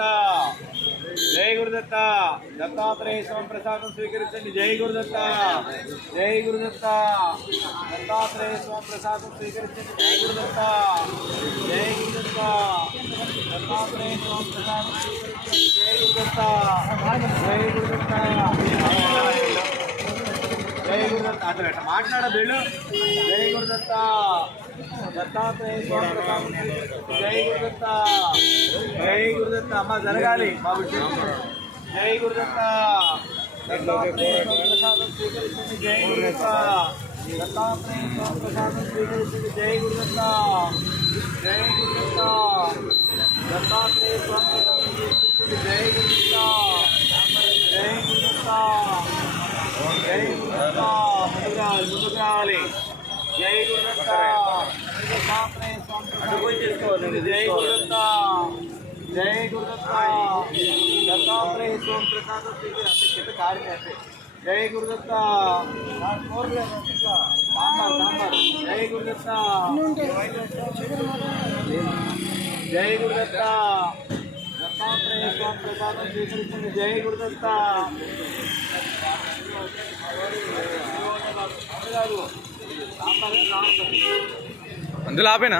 గురుదత్త జై గురుదత్త దత్తాత్రేయ స్వామి ప్రసాదం స్వీకరించండి జై గురుదత్త జై గురుదత్త దత్తాత్రేయ స్వామి ప్రసాదం స్వీకరించండి జై గురుదత్త జై గురుదత్త దత్తాత్రేయ స్వామి ప్రసాదం స్వీకరించండి జై గురుదత్త జై గురుదత్త జై గురుదత్త అతను ఎట్లా మాట్లాడబీళ్ళు జై గురుదత్త దత్తాత్రేయ స్వామి ప్రసాదం స్వీకరించండి జై గురుదత్త జై గురుదత్త అమ్మ జరగాలి బాబు జై గురుదత్త దత్తాత్రేయ స్వామి ప్రసాదం స్వీకరించండి జై గురుదత్త దత్తాత్రేయ స్వామి ప్రసాదం స్వీకరించండి జై గురుదత్త జై గురుదత్త దత్తాత్రేయ స్వామి ప్రసాదం స్వీకరించండి జై గురుదత్త జై గురుదత్త జై గురుదత్త ముందుగాలి జై గురుదత్త దత్తాత్రేయ స్వామి ప్రసాదం జై గురుదత్త జై గురుదత్త దత్తాత్రేయ స్వామి ప్రసాదం స్వీకరించండి కార్యం జై గురుదత్త సాంబార్ జై గురుదత్త జై గురుదత్త దత్తాత్రేయ స్వామి ప్రసాదం స్వీకరించండి జై గురుదత్త అందులో ఆపేనా.